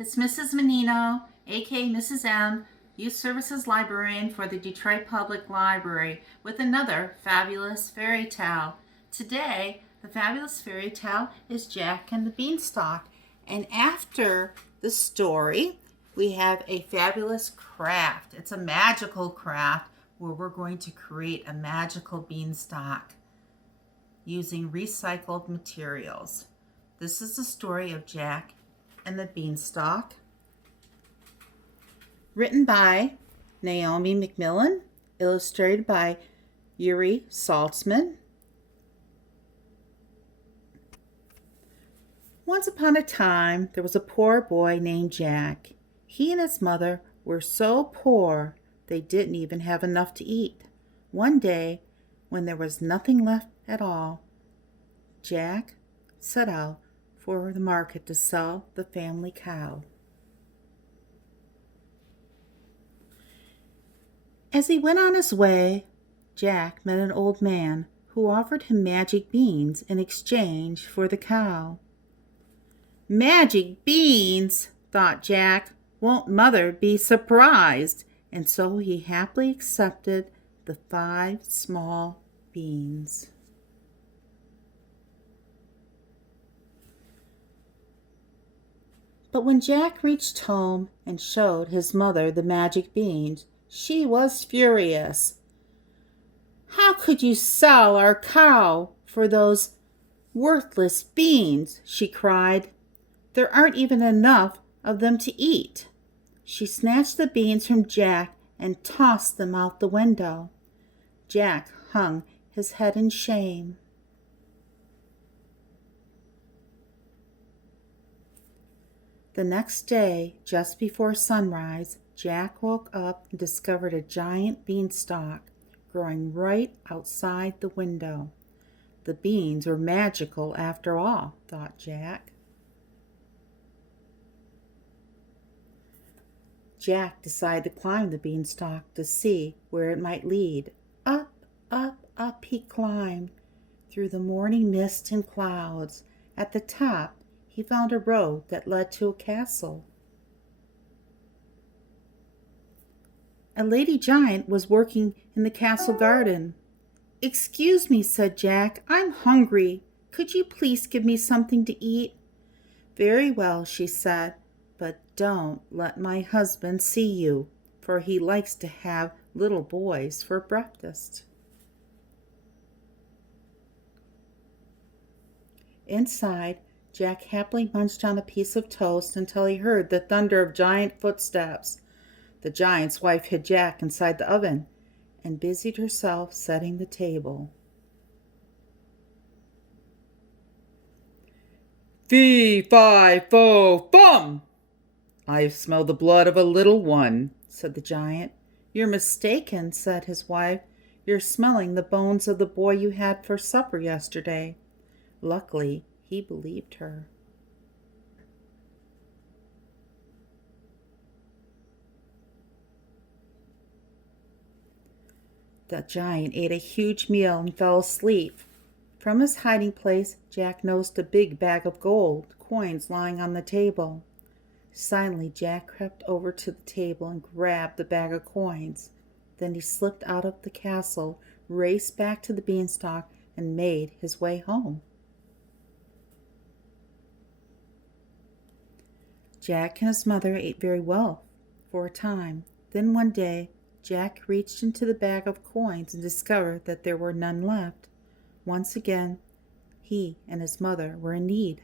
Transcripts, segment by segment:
It's Mrs. Menino, aka Mrs. M, Youth Services Librarian for the Detroit Public Library, with another fabulous fairy tale. Today, the fabulous fairy tale is Jack and the Beanstalk. And after the story, we have a fabulous craft. It's a magical craft where we're going to create a magical beanstalk using recycled materials. This is the story of Jack and the Beanstalk, written by Naomi McMillan, illustrated by Yuri Saltzman. Once upon a time, there was a poor boy named Jack. He and his mother were so poor they didn't even have enough to eat. One day, when there was nothing left at all, Jack set out for the market to sell the family cow. As he went on his way, Jack met an old man who offered him magic beans in exchange for the cow. Magic beans, thought Jack. Won't Mother be surprised? And so he happily accepted the 5 small beans. But when Jack reached home and showed his mother the magic beans, she was furious. "How could you sell our cow for those worthless beans?" she cried. "There aren't even enough of them to eat." She snatched the beans from Jack and tossed them out the window. Jack hung his head in shame. The next day, just before sunrise, Jack woke up and discovered a giant beanstalk growing right outside the window. The beans were magical after all, thought Jack. Jack decided to climb the beanstalk to see where it might lead. Up, up, up he climbed through the morning mist and clouds. At the top, he found a road that led to a castle. A lady giant was working in the castle garden. "Excuse me," said Jack, "I'm hungry. Could you please give me something to eat?" "Very well," she said, "but don't let my husband see you, for he likes to have little boys for breakfast." Inside, Jack happily munched on a piece of toast until he heard the thunder of giant footsteps. The giant's wife hid Jack inside the oven and busied herself setting the table. "Fee, fi, fo, fum! I smell the blood of a little one," said the giant. "You're mistaken," said his wife. "You're smelling the bones of the boy you had for supper yesterday." Luckily, he believed her. The giant ate a huge meal and fell asleep. From his hiding place, Jack noticed a big bag of gold coins lying on the table. Silently, Jack crept over to the table and grabbed the bag of coins. Then he slipped out of the castle, raced back to the beanstalk, and made his way home. Jack and his mother ate very well for a time. Then one day, Jack reached into the bag of coins and discovered that there were none left. Once again, he and his mother were in need.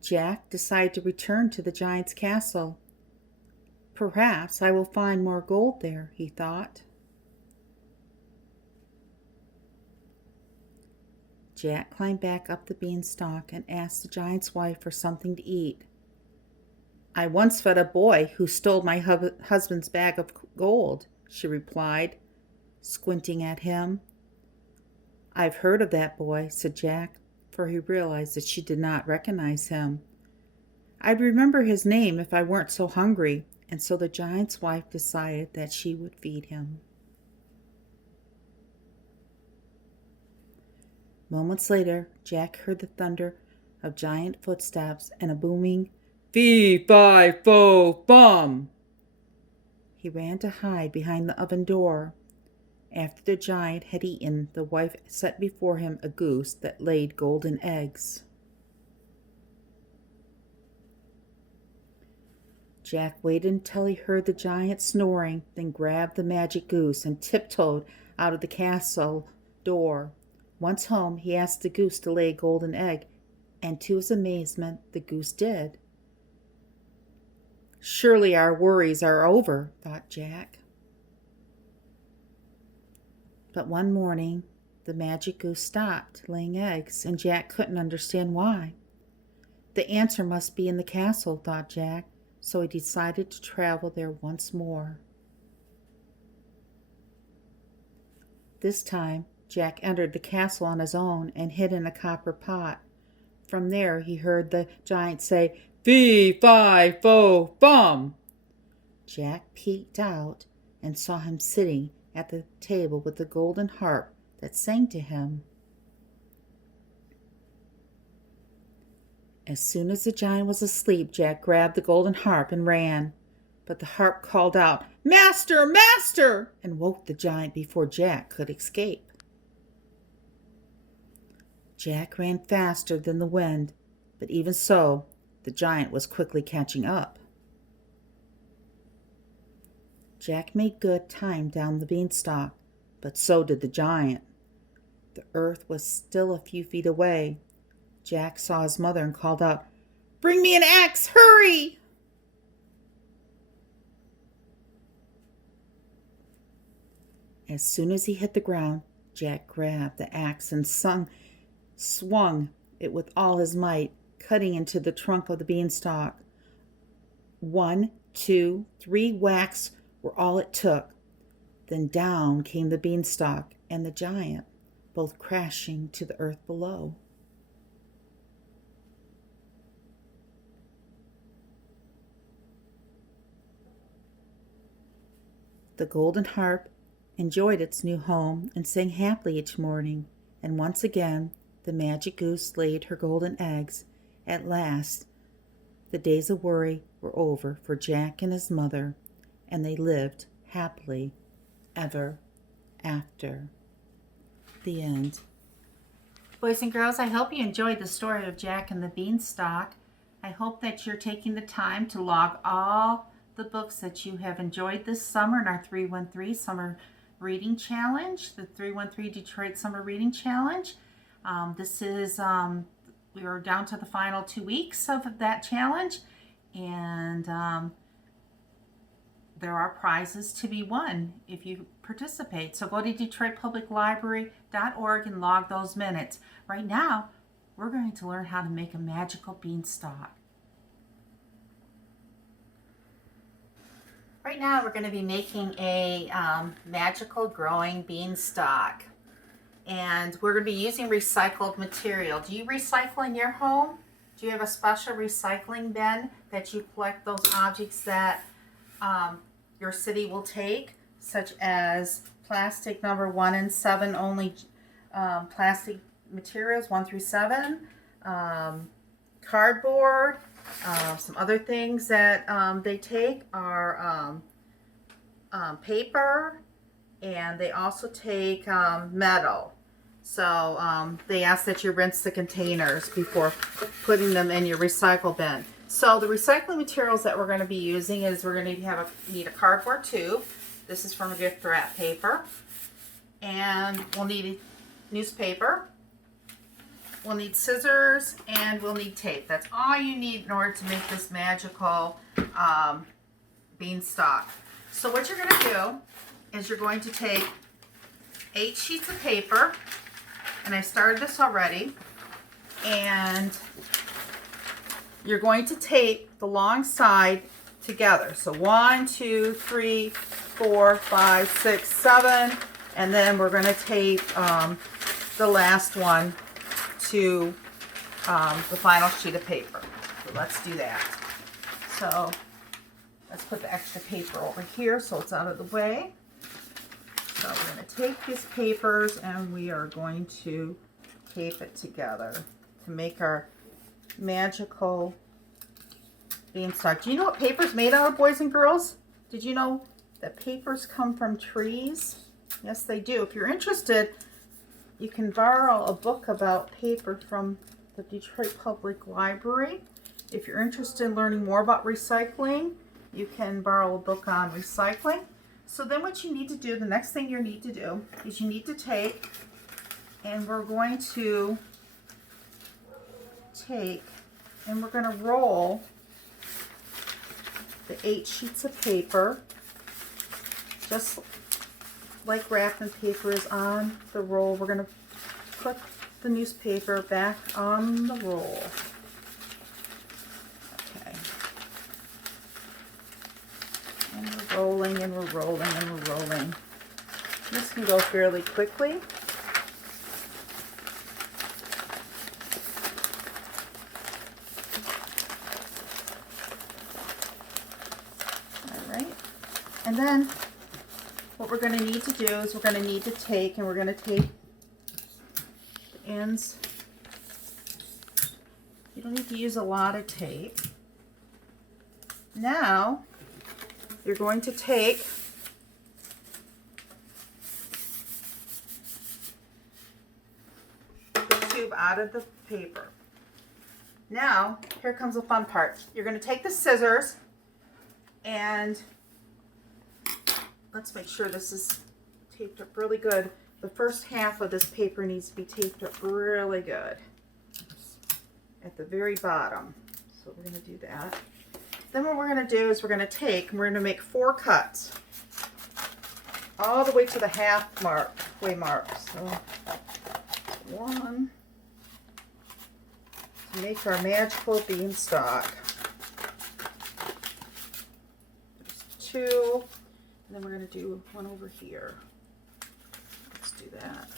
Jack decided to return to the giant's castle. "Perhaps I will find more gold there," he thought. Jack climbed back up the beanstalk and asked the giant's wife for something to eat. "I once fed a boy who stole my husband's bag of gold," she replied, squinting at him. "I've heard of that boy," said Jack, for he realized that she did not recognize him. "I'd remember his name if I weren't so hungry," and so the giant's wife decided that she would feed him. Moments later, Jack heard the thunder of giant footsteps and a booming fee-fi-fo-bum. He ran to hide behind the oven door. After the giant had eaten, the wife set before him a goose that laid golden eggs. Jack waited until he heard the giant snoring, then grabbed the magic goose and tiptoed out of the castle door. Once home, he asked the goose to lay a golden egg, and to his amazement, the goose did. Surely our worries are over, thought Jack. But one morning, the magic goose stopped laying eggs, and Jack couldn't understand why. The answer must be in the castle, thought Jack, so he decided to travel there once more. This time, Jack entered the castle on his own and hid in a copper pot. From there, he heard the giant say, "Fee-fi-fo-bum." Jack peeked out and saw him sitting at the table with the golden harp that sang to him. As soon as the giant was asleep, Jack grabbed the golden harp and ran. But the harp called out, "Master, master!" and woke the giant before Jack could escape. Jack ran faster than the wind, but even so, the giant was quickly catching up. Jack made good time down the beanstalk, but so did the giant. The earth was still a few feet away. Jack saw his mother and called out, "Bring me an axe, hurry!" As soon as he hit the ground, Jack grabbed the axe and swung it with all his might, cutting into the trunk of the beanstalk. 1, 2, 3 whacks were all it took. Then down came the beanstalk and the giant, both crashing to the earth below. The golden harp enjoyed its new home and sang happily each morning, and once again the magic goose laid her golden eggs. At last, the days of worry were over for Jack and his mother, and they lived happily ever after. The end. Boys and girls, I hope you enjoyed the story of Jack and the Beanstalk. I hope that you're taking the time to log all the books that you have enjoyed this summer in our 313 Summer Reading Challenge, the 313 Detroit Summer Reading Challenge. We are down to the final 2 weeks of that challenge, and there are prizes to be won if you participate. So go to DetroitPublicLibrary.org and log those minutes. Right now, we're going to learn how to make a magical beanstalk. Right now, we're going to be making a magical growing beanstalk. And we're going to be using recycled material. Do you recycle in your home? Do you have a special recycling bin that you collect those objects that your city will take, such as plastic number 1 and 7 only, plastic materials 1 through 7, cardboard, some other things that they take are paper, and they also take metal. So they ask that you rinse the containers before putting them in your recycle bin. So the recycling materials that we're going to be using is we're going to need a cardboard tube. This is from a gift wrap paper. And we'll need newspaper. We'll need scissors, and we'll need tape. That's all you need in order to make this magical beanstalk. So what you're going to do is you're going to take 8 sheets of paper, and I started this already, and you're going to tape the long side together. So 1, 2, 3, 4, 5, 6, 7, and then we're going to tape the last one to the final sheet of paper. So let's do that. So let's put the extra paper over here so it's out of the way. So we're going to take these papers and we are going to tape it together to make our magical beanstalk. Do you know what paper's made out of, boys and girls? Did you know that papers come from trees? Yes, they do. If you're interested, you can borrow a book about paper from the Detroit Public Library. If you're interested in learning more about recycling, you can borrow a book on recycling. So then what you need to do, the next thing you need to do, is you need to take, and we're going to take, and we're going to roll the 8 sheets of paper, just like wrapping paper is on the roll. We're going to put the newspaper back on the roll. Okay. And we're rolling and we're rolling and we're rolling. This can go fairly quickly. All right. And then what we're going to need to do is we're going to need to take, and we're going to take the ends. You don't need to use a lot of tape. Now, you're going to take the tube out of the paper. Now, here comes the fun part. You're going to take the scissors, and let's make sure this is taped up really good. The first half of this paper needs to be taped up really good at the very bottom. So we're going to do that. Then what we're going to do is we're going to take, and we're going to make 4 cuts all the way to the halfway mark. So 1 to make our magical beanstalk. There's 2. And then we're going to do 1 over here. Let's do that.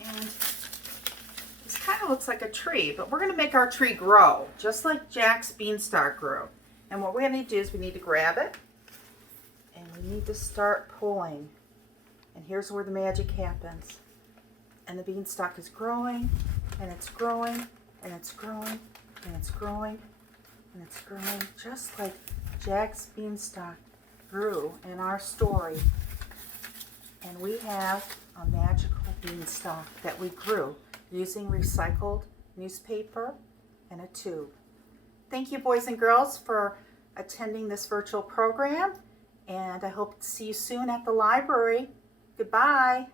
And this kind of looks like a tree, but we're going to make our tree grow, just like Jack's beanstalk grew. And what we're going to do is we need to grab it, and we need to start pulling. And here's where the magic happens. And the beanstalk is growing, and it's growing, and it's growing, and it's growing, and it's growing, just like Jack's beanstalk grew in our story. And we have a magical beanstalk that we grew using recycled newspaper and a tube. Thank you, boys and girls, for attending this virtual program, and I hope to see you soon at the library. Goodbye.